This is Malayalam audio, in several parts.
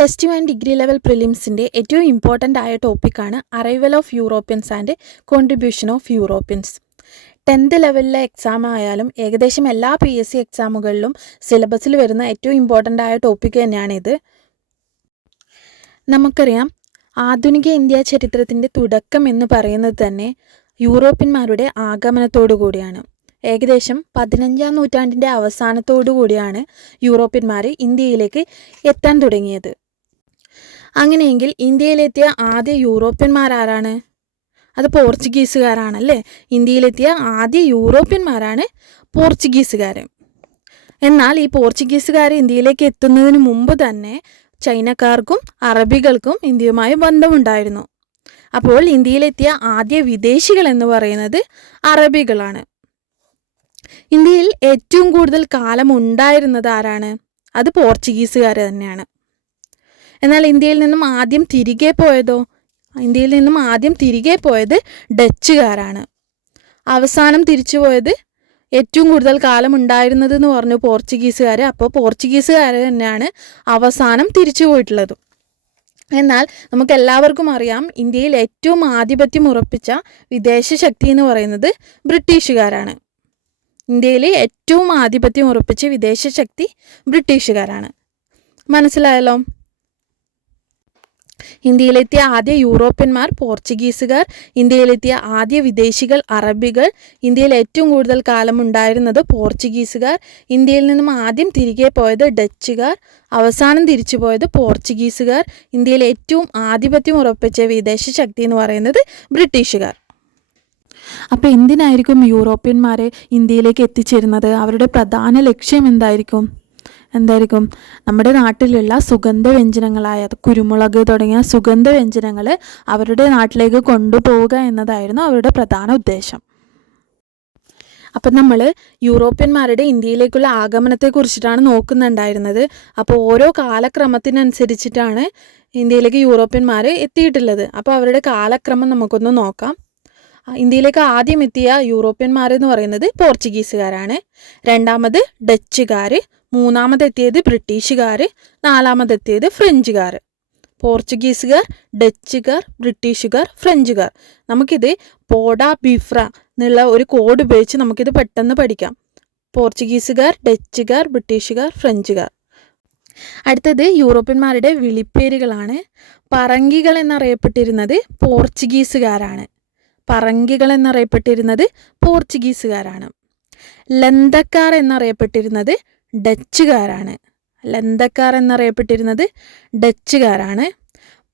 Plus two and degree level പ്രിലിംസിന്റെ ഏറ്റവും ഇമ്പോർട്ടന്റ് ആയ ടോപ്പിക്കാണ് arrival of Europeans and contribution of Europeans tenth ലെവലിലെ exam ആയാലും ഏകദേശം എല്ലാ പി എസ് സി എക്സാമുകളിലും സിലബസിൽ വരുന്ന ഏറ്റവും ഇമ്പോർട്ടന്റ് ആയ ടോപ്പിക്ക് തന്നെയാണിത് നമുക്കറിയാം ആധുനിക ഇന്ത്യ ചരിത്രത്തിന്റെ തുടക്കം എന്ന് പറയുന്നത് തന്നെ യൂറോപ്യന്മാരുടെ ആഗമനത്തോടു കൂടിയാണ്. ഏകദേശം പതിനഞ്ചാം നൂറ്റാണ്ടിന്റെ അവസാനത്തോടു കൂടിയാണ് യൂറോപ്യന്മാർ ഇന്ത്യയിലേക്ക് എത്താൻ തുടങ്ങിയത്. അങ്ങനെയെങ്കിൽ ഇന്ത്യയിലെത്തിയ ആദ്യ യൂറോപ്യന്മാരാരാണ്? അത് പോർച്ചുഗീസുകാരാണല്ലേ? ഇന്ത്യയിലെത്തിയ ആദ്യ യൂറോപ്യന്മാരാണ് പോർച്ചുഗീസുകാർ എന്നാൽ ഈ പോർച്ചുഗീസുകാർ ഇന്ത്യയിലേക്ക് എത്തുന്നതിന് മുമ്പ് തന്നെ ചൈനക്കാർക്കും അറബികൾക്കും ഇന്ത്യയുമായി ബന്ധമുണ്ടായിരുന്നു. അപ്പോൾ ഇന്ത്യയിലെത്തിയ ആദ്യ വിദേശികൾ എന്ന് പറയുന്നത് അറബികളാണ്. ഇന്ത്യയിൽ ഏറ്റവും കൂടുതൽ കാലം ഉണ്ടായിരുന്നത് ആരാണ്? അത് പോർച്ചുഗീസുകാർ തന്നെയാണ്. എന്നാൽ ഇന്ത്യയിൽ നിന്നും ആദ്യം തിരികെ പോയതോ? ഇന്ത്യയിൽ നിന്നും ആദ്യം തിരികെ പോയത് ഡച്ചുകാരാണ്. അവസാനം തിരിച്ചു പോയത് ഏറ്റവും കൂടുതൽ കാലം ഉണ്ടായിരുന്നത് എന്ന് പറഞ്ഞു പോർച്ചുഗീസുകാർ അപ്പോൾ പോർച്ചുഗീസുകാർ തന്നെയാണ് അവസാനം തിരിച്ചു പോയിട്ടുള്ളത്. എന്നാൽ നമുക്ക് എല്ലാവർക്കും അറിയാം ഇന്ത്യയിൽ ഏറ്റവും ആധിപത്യം ഉറപ്പിച്ച വിദേശ ശക്തി എന്ന് പറയുന്നത് ബ്രിട്ടീഷുകാരാണ്. ഇന്ത്യയിലെ ഏറ്റവും ആധിപത്യം ഉറപ്പിച്ച വിദേശ ശക്തി ബ്രിട്ടീഷുകാരാണ്. മനസ്സിലായല്ലോ? ഇന്ത്യയിലെത്തിയ ആദ്യ യൂറോപ്യന്മാർ പോർച്ചുഗീസുകാർ ഇന്ത്യയിലെത്തിയ ആദ്യ വിദേശികൾ അറബികൾ. ഇന്ത്യയിൽ ഏറ്റവും കൂടുതൽ കാലം ഉണ്ടായിരുന്നത് പോർച്ചുഗീസുകാർ. ഇന്ത്യയിൽ നിന്നും ആദ്യം തിരികെ പോയത് ഡച്ചുകാർ. അവസാനം തിരിച്ചു പോയത് പോർച്ചുഗീസുകാർ. ഇന്ത്യയിൽ ഏറ്റവും ആധിപത്യം ഉറപ്പിച്ച വിദേശ ശക്തി എന്ന് പറയുന്നത് ബ്രിട്ടീഷുകാർ. അപ്പോൾ എന്തിനായിരിക്കും യൂറോപ്യന്മാരെ ഇന്ത്യയിലേക്ക് എത്തിച്ചേരുന്നത്? അവരുടെ പ്രധാന ലക്ഷ്യം എന്തായിരിക്കും? എന്തായിരിക്കും? നമ്മുടെ നാട്ടിലുള്ള സുഗന്ധ വ്യഞ്ജനങ്ങളായ കുരുമുളക് തുടങ്ങിയ സുഗന്ധ വ്യഞ്ജനങ്ങൾ അവരുടെ നാട്ടിലേക്ക് കൊണ്ടുപോവുക എന്നതായിരുന്നു അവരുടെ പ്രധാന ഉദ്ദേശം. അപ്പം നമ്മൾ യൂറോപ്യന്മാരുടെ ഇന്ത്യയിലേക്കുള്ള ആഗമനത്തെക്കുറിച്ചിട്ടാണ് നോക്കുന്നുണ്ടായിരുന്നത്. അപ്പോൾ ഓരോ കാലക്രമത്തിനനുസരിച്ചിട്ടാണ് ഇന്ത്യയിലേക്ക് യൂറോപ്യന്മാർ എത്തിയിട്ടുള്ളത്. അപ്പോൾ അവരുടെ കാലക്രമം നമുക്കൊന്ന് നോക്കാം. ഇന്ത്യയിലേക്ക് ആദ്യം എത്തിയ യൂറോപ്യന്മാർ എന്ന് പറയുന്നത് പോർച്ചുഗീസുകാരാണ്. രണ്ടാമത് ഡച്ചുകാർ മൂന്നാമതെത്തിയത് ബ്രിട്ടീഷുകാർ നാലാമതെത്തിയത് ഫ്രഞ്ചുകാർ പോർച്ചുഗീസുകാർ ഡച്ചുകാർ ബ്രിട്ടീഷുകാർ ഫ്രഞ്ചുകാർ. നമുക്കിത് പോഡ ബിഫ്ര എന്നുള്ള ഒരു കോഡ് ഉപയോഗിച്ച് നമുക്കിത് പെട്ടെന്ന് പഠിക്കാം. പോർച്ചുഗീസുകാർ ഡച്ചുകാർ ബ്രിട്ടീഷുകാർ ഫ്രഞ്ചുകാർ. അടുത്തത് യൂറോപ്യന്മാരുടെ വിളിപ്പേരുകളാണ്. പറങ്കികൾ എന്നറിയപ്പെട്ടിരുന്നത് പോർച്ചുഗീസുകാരാണ്. പറങ്കികൾ എന്നറിയപ്പെട്ടിരുന്നത് പോർച്ചുഗീസുകാരാണ്. ലന്തക്കാർ എന്നറിയപ്പെട്ടിരുന്നത് ഡച്ചുകാരാണ്. ലന്തക്കാർ എന്നറിയപ്പെട്ടിരുന്നത് ഡച്ചുകാരാണ്.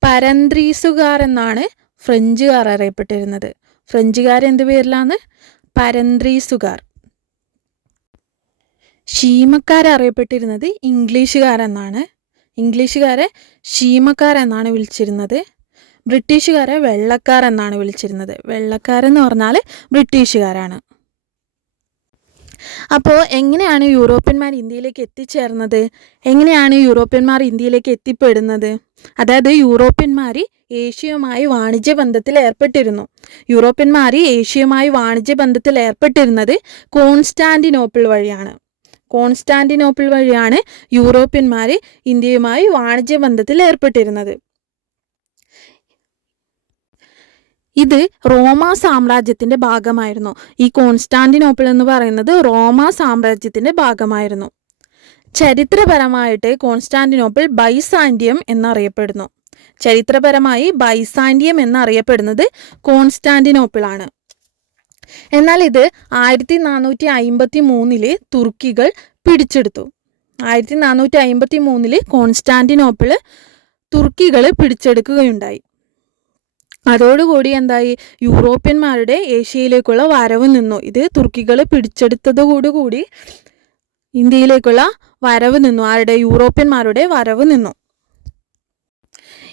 പരന്ത്രീസുകാർ എന്നാണ് ഫ്രഞ്ചുകാർ അറിയപ്പെട്ടിരുന്നത് ഫ്രഞ്ചുകാർ എന്ത് പേരിലാണ്? പരന്ത്രീസുകാർ. അറിയപ്പെട്ടിരുന്നത് ഇംഗ്ലീഷുകാരെന്നാണ്. ഇംഗ്ലീഷുകാരെ ഷീമക്കാരെന്നാണ് വിളിച്ചിരുന്നത്. ബ്രിട്ടീഷുകാരെ വെള്ളക്കാർ എന്നാണ് വിളിച്ചിരുന്നത്. വെള്ളക്കാരെന്ന് പറഞ്ഞാൽ ബ്രിട്ടീഷുകാരാണ്. അപ്പോൾ എങ്ങനെയാണ് യൂറോപ്യന്മാർ ഇന്ത്യയിലേക്ക് എത്തിച്ചേർന്നത്? എങ്ങനെയാണ് യൂറോപ്യന്മാർ ഇന്ത്യയിലേക്ക് എത്തിപ്പെടുന്നത്? അതായത് യൂറോപ്യന്മാർ ഏഷ്യയുമായി വാണിജ്യ ബന്ധത്തിൽ ഏർപ്പെട്ടിരുന്നു. യൂറോപ്യന്മാർ ഏഷ്യയുമായി വാണിജ്യ ബന്ധത്തിൽ ഏർപ്പെട്ടിരുന്നത് കോൺസ്റ്റാന്റിനോപ്പിൾ വഴിയാണ്. കോൺസ്റ്റാന്റിനോപ്പിൾ വഴിയാണ് യൂറോപ്യന്മാർ ഇന്ത്യയുമായി വാണിജ്യ ബന്ധത്തിൽ ഏർപ്പെട്ടിരുന്നത്. ഇത് റോമ സാമ്രാജ്യത്തിന്റെ ഭാഗമായിരുന്നു. ഈ കോൺസ്റ്റാന്റിനോപ്പിൾ എന്ന് പറയുന്നത് റോമ സാമ്രാജ്യത്തിന്റെ ഭാഗമായിരുന്നു. ചരിത്രപരമായിട്ട് കോൺസ്റ്റാന്റിനോപ്പിൾ ബൈസാൻഡിയം എന്നറിയപ്പെടുന്നു. ചരിത്രപരമായി ബൈസാൻഡിയം എന്നറിയപ്പെടുന്നത് കോൺസ്റ്റാന്റിനോപ്പിളാണ്. എന്നാൽ ഇത് ആയിരത്തി നാനൂറ്റി അയിമ്പത്തി മൂന്നിൽ തുർക്കികൾ പിടിച്ചെടുത്തു. ആയിരത്തി നാനൂറ്റി അയിമ്പത്തി മൂന്നിൽ കോൺസ്റ്റാന്റിനോപ്പിൾ തുർക്കികൾ പിടിച്ചെടുക്കുകയുണ്ടായി. അതോടുകൂടി എന്തായി? യൂറോപ്യന്മാരുടെ ഏഷ്യയിലേക്കുള്ള വരവ് നിന്നു. ഇത് തുർക്കികൾ പിടിച്ചെടുത്തതോടുകൂടി ഇന്ത്യയിലേക്കുള്ള വരവ് നിന്നു. ആരുടെ? യൂറോപ്യന്മാരുടെ വരവ് നിന്നു.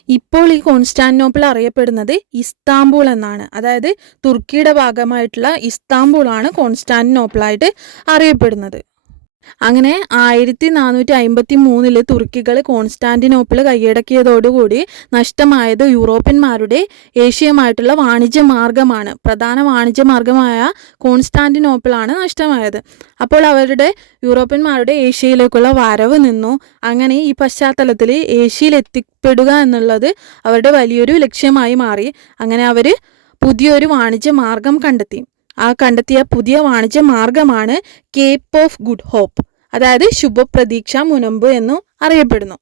ഇപ്പോൾ ഈ കോൺസ്റ്റാന്റിനോപ്പിൾ അറിയപ്പെടുന്നത് ഇസ്താംബൂൾ എന്നാണ്. അതായത് തുർക്കിയുടെ ഭാഗമായിട്ടുള്ള ഇസ്താംബൂളാണ് കോൺസ്റ്റാന്റിനോപ്പിളായിട്ട് അറിയപ്പെടുന്നത്. അങ്ങനെ ആയിരത്തി നാനൂറ്റി അമ്പത്തി മൂന്നിൽ തുർക്കികൾ കോൺസ്റ്റാന്റിനോപ്പിൾ കൈയടക്കിയതോടുകൂടി നഷ്ടമായത് യൂറോപ്യന്മാരുടെ ഏഷ്യയുമായിട്ടുള്ള വാണിജ്യ മാർഗമാണ്. പ്രധാന വാണിജ്യ മാർഗമായ കോൺസ്റ്റാന്റിനോപ്പിളാണ് നഷ്ടമായത്. അപ്പോൾ അവരുടെ യൂറോപ്യന്മാരുടെ ഏഷ്യയിലേക്കുള്ള വരവ് നിന്നു. അങ്ങനെ ഈ പശ്ചാത്തലത്തിൽ ഏഷ്യയിൽ എത്തിപ്പെടുക എന്നുള്ളത് അവരുടെ വലിയൊരു ലക്ഷ്യമായി മാറി. അങ്ങനെ അവർ പുതിയൊരു വാണിജ്യ മാർഗം കണ്ടെത്തി. ആ കണ്ടെത്തിയ പുതിയ വാണിജ്യ മാർഗമാണ് കേപ്പ് ഓഫ് ഗുഡ് ഹോപ്പ് അതായത് ശുഭപ്രതീക്ഷ മുനമ്പ് എന്നു അറിയപ്പെടുന്നു.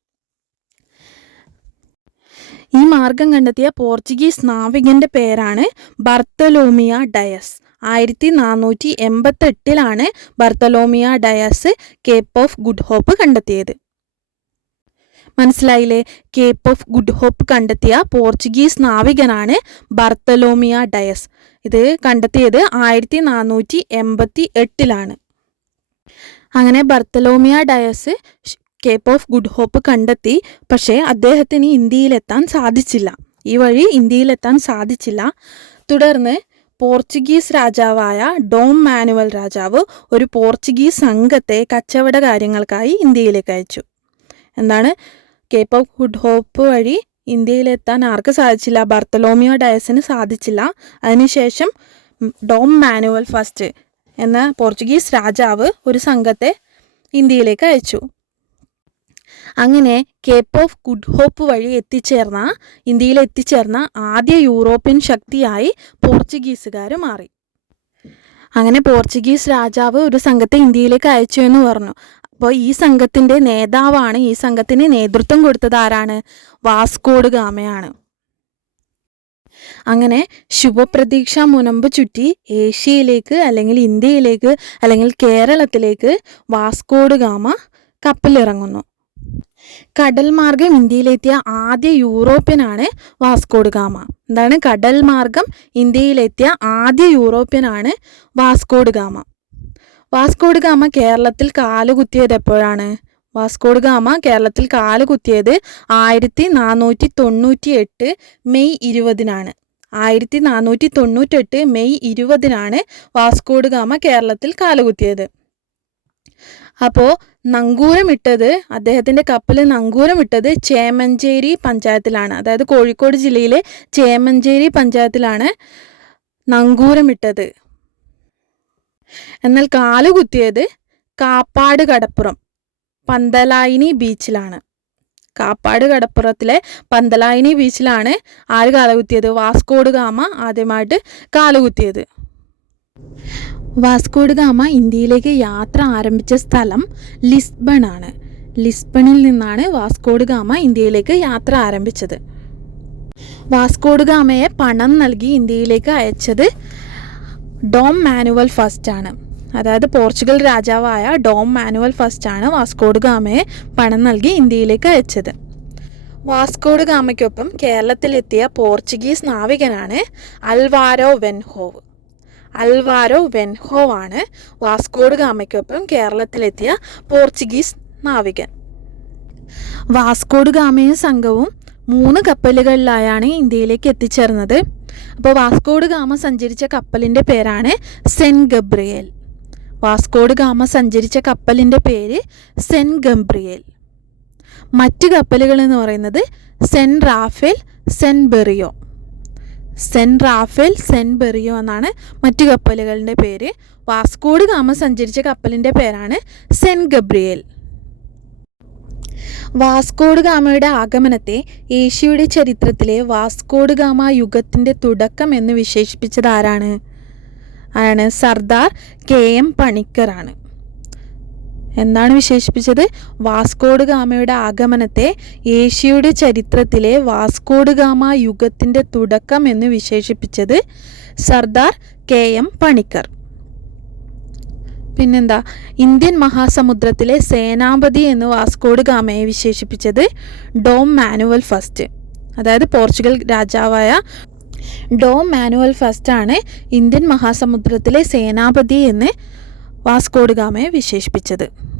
ഈ മാർഗം കണ്ടെത്തിയ പോർച്ചുഗീസ് നാവികന്റെ പേരാണ് ബർത്തലോമിയ ഡയസ്. ആയിരത്തി നാനൂറ്റി എൺപത്തെട്ടിലാണ് Bartolomeu Dias Cape of Good Hope കണ്ടെത്തിയത്. മനസ്സിലായില്ലേ? കേപ്പ് ഓഫ് ഗുഡ് ഹോപ്പ് കണ്ടെത്തിയ പോർച്ചുഗീസ് നാവികനാണ് ബർത്തലോമിയ ഡയസ്. ഇത് കണ്ടെത്തിയത് ആയിരത്തി നാനൂറ്റി എൺപത്തി എട്ടിലാണ് അങ്ങനെ Bartolomeu Dias Cape of Good Hope കണ്ടെത്തി. പക്ഷേ അദ്ദേഹത്തിന് ഇന്ത്യയിലെത്താൻ സാധിച്ചില്ല. ഈ വഴി ഇന്ത്യയിലെത്താൻ സാധിച്ചില്ല. തുടർന്ന് പോർച്ചുഗീസ് രാജാവായ ഡോം മാനുവൽ രാജാവ് ഒരു പോർച്ചുഗീസ് സംഘത്തെ കച്ചവട കാര്യങ്ങൾക്കായി ഇന്ത്യയിലേക്ക് അയച്ചു. എന്താണ്? കേപ്പ് ഓഫ് ഗുഡ് ഹോപ്പ് വഴി ഇന്ത്യയിലെത്താൻ ആർക്ക് സാധിച്ചില്ല? ബർത്തലോമിയോ ഡയസിന് സാധിച്ചില്ല. അതിനുശേഷം ഡോം മാനുവൽ ഫസ്റ്റ് എന്ന പോർച്ചുഗീസ് രാജാവ് ഒരു സംഘത്തെ ഇന്ത്യയിലേക്ക് അയച്ചു. അങ്ങനെ കേപ്പ് ഓഫ് ഗുഡ് ഹോപ്പ് വഴി എത്തിച്ചേർന്ന ഇന്ത്യയിൽ എത്തിച്ചേർന്ന ആദ്യ യൂറോപ്യൻ ശക്തിയായി പോർച്ചുഗീസുകാർ മാറി. അങ്ങനെ പോർച്ചുഗീസ് രാജാവ് ഒരു സംഘത്തെ ഇന്ത്യയിലേക്ക് അയച്ചു എന്ന് പറഞ്ഞു. അപ്പോൾ ഈ സംഘത്തിന്റെ നേതാവാണ് ഈ സംഘത്തിന് നേതൃത്വം കൊടുത്തത് ആരാണ്? വാസ്കോഡ് ഗാമയാണ്. അങ്ങനെ ശുഭപ്രതീക്ഷ മുനമ്പ് ചുറ്റി ഏഷ്യയിലേക്ക് അല്ലെങ്കിൽ ഇന്ത്യയിലേക്ക് അല്ലെങ്കിൽ കേരളത്തിലേക്ക് വാസ്കോഡ് ഗാമ കപ്പലിറങ്ങുന്നു. കടൽ മാർഗം ഇന്ത്യയിലെത്തിയ ആദ്യ യൂറോപ്യനാണ് വാസ്കോഡ് ഗാമ. എന്താണ്? കടൽ മാർഗം ഇന്ത്യയിലെത്തിയ ആദ്യ യൂറോപ്യനാണ് വാസ്കോഡ് ഗാമ. വാസ്കോഡ് ഗാമ കേരളത്തിൽ കാലുകുത്തിയത് എപ്പോഴാണ്? വാസ്കോഡ് ഗാമ കേരളത്തിൽ കാലുകുത്തിയത് ആയിരത്തി നാനൂറ്റി തൊണ്ണൂറ്റി എട്ട് മെയ് ഇരുപതിനാണ്. ആയിരത്തി നാനൂറ്റി തൊണ്ണൂറ്റെട്ട് മെയ് ഇരുപതിനാണ് വാസ്കോഡ് ഗാമ കേരളത്തിൽ കാലുകുത്തിയത്. അപ്പോൾ നങ്കൂരമിട്ടത് അദ്ദേഹത്തിന്റെ കപ്പൽ നങ്കൂരമിട്ടത് ചേമഞ്ചേരി പഞ്ചായത്തിലാണ്. അതായത് കോഴിക്കോട് ജില്ലയിലെ ചേമഞ്ചേരി പഞ്ചായത്തിലാണ് നങ്കൂരമിട്ടത്. എന്നാൽ കാലുകുത്തിയത് കാപ്പാട് കടപ്പുറം പന്തലായിനി ബീച്ചിലാണ്. കാപ്പാട് കടപ്പുറത്തിലെ പന്തലായിനി ബീച്ചിലാണ് ആര് കാലുകുത്തിയത് വാസ്കോഡ് ഗാമ ആദ്യമായിട്ട് കാലുകുത്തിയത് വാസ്കോഡ് ഗാമ ഇന്ത്യയിലേക്ക് യാത്ര ആരംഭിച്ച സ്ഥലം ലിസ്ബൺ ആണ് ലിസ്ബണിൽ നിന്നാണ് വാസ്കോഡ് ഗാമ ഇന്ത്യയിലേക്ക് യാത്ര ആരംഭിച്ചത്. വാസ്കോഡ് ഗാമയെ പണം നൽകി ഇന്ത്യയിലേക്ക് അയച്ചത് ഡോം മാനുവൽ ഫസ്റ്റ് ആണ്. അതായത് പോർച്ചുഗൽ രാജാവായ ഡോം മാനുവൽ ഫസ്റ്റ് ആണ് വാസ്കോഡ് ഗാമയെ പണം നൽകി ഇന്ത്യയിലേക്ക് അയച്ചത്. വാസ്കോഡ് ഗാമയ്ക്കൊപ്പം കേരളത്തിലെത്തിയ പോർച്ചുഗീസ് നാവികനാണ് അൽവാരോ വെൻഹോവ്. അൽവാരോ വെൻഹോവ് ആണ് വാസ്കോഡ് ഗാമയ്ക്കൊപ്പം കേരളത്തിലെത്തിയ പോർച്ചുഗീസ് നാവികൻ. വാസ്കോഡ് ഗാമയും സംഘവും മൂന്ന് കപ്പലുകളിലായാണ് ഇന്ത്യയിലേക്ക് എത്തിച്ചേർന്നത്. അപ്പോൾ വാസ്കോഡ് ഗാമ സഞ്ചരിച്ച കപ്പലിന്റെ പേരാണ് സെൻ ഗബ്രിയേൽ. വാസ്കോഡ് ഗാമ സഞ്ചരിച്ച കപ്പലിന്റെ പേര് സെൻ ഗംബ്രിയേൽ. മറ്റ് കപ്പലുകൾ എന്ന് പറയുന്നത് Sao Rafael Sao Berrio. Sao Rafael Sao Berrio എന്നാണ് മറ്റു കപ്പലുകളുടെ പേര്. വാസ്കോഡ് ഗാമ സഞ്ചരിച്ച കപ്പലിന്റെ പേരാണ് സെൻ ഗബ്രിയേൽ. വാസ്കോഡ് ഗാമയുടെ ആഗമനത്തെ ഏഷ്യയുടെ ചരിത്രത്തിലെ വാസ്കോഡ് ഗാമ യുഗത്തിന്റെ തുടക്കം എന്ന് വിശേഷിപ്പിച്ചത് ആരാണ്? ആണ് സർദാർ കെ എം പണിക്കറാണ് എന്താണ് വിശേഷിപ്പിച്ചത്? വാസ്കോഡ് ഗാമയുടെ ആഗമനത്തെ ഏഷ്യയുടെ ചരിത്രത്തിലെ വാസ്കോഡ് ഗാമ യുഗത്തിന്റെ തുടക്കം എന്ന് വിശേഷിപ്പിച്ചത് സർദാർ കെ എം പണിക്കർ. പിന്നെന്താ? ഇന്ത്യൻ മഹാസമുദ്രത്തിലെ സേനാപതി എന്ന് വാസ്കോഡ് ഗാമയെ വിശേഷിപ്പിച്ചത് ഡോം മാനുവൽ ഫസ്റ്റ്. അതായത് പോർച്ചുഗൽ രാജാവായ ഡോം മാനുവൽ ഫസ്റ്റ് ആണ് ഇന്ത്യൻ മഹാസമുദ്രത്തിലെ സേനാപതി എന്ന് വാസ്കോഡ് ഗാമയെ വിശേഷിപ്പിച്ചത്.